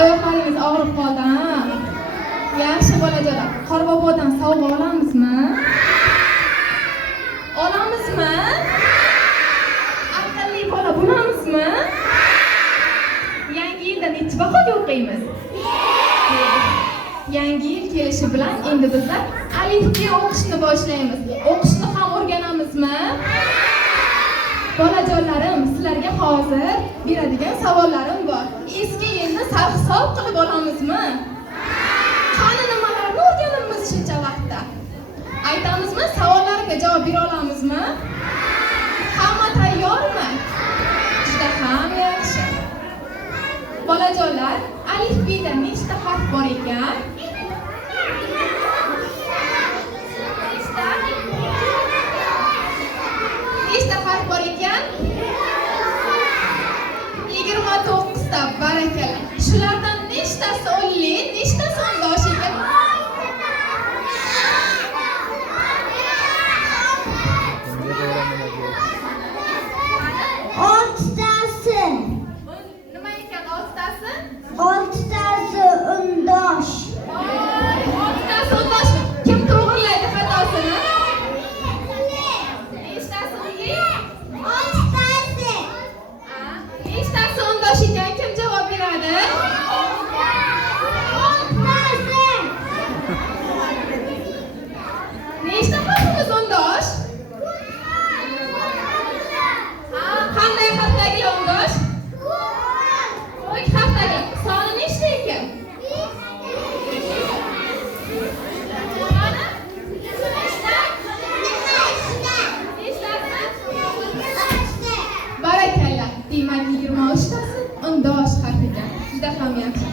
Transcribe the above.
Oyoqlaringiz og'rib qoldi, ha? Yaxshi bolajo'lar. Qorbobodan sovg'a olamizmi? Olamizmi? Aqlli bola bo'lamizmi? Yangi yilda necha bahoga o'qiymiz? Yangi yil kelishi bilan endi bizlar alifga o'qishni boshlaymiz. O'qishni ham o'rganamizmi? Bolajonlarim, sizlarga hozir beradigan savollarim bor. Eski yilni sarhisob qilib olamizmi? Qani nimalarni o'rganamiz shuncha vaqtda? Aytamizmi? Savollarimga javob bera olamizmi? Hamma tayyormi? Juda ham yaxshi. Bolajonlar, alifbeda nechta harf bor ekan? Nechta harf bor ekan? 29 ta, barakalla. Shulardan nechtasi o'nli, nechtasi o'ndosh ekan? Oltitasi. Nima ekan oltitasi? Oltitasi o'ndosh. Oltitasi o'ndoshmi? Kim to'g'rilaydi xatosini? Nechtasi o'nli? Oltitasi. Nechtasi o'ndosh ekan? Kim javob beradi? Oltitasi. Nechta harfimiz o'ndosh? Qanday harfdagi o'ndosh? Qo'y harfdagi. Soni nechta ekan? Qani? Nechtasi? Barakalla. Demak, 23tasi o'ndosh harf ekan. Juda ham yaxshi.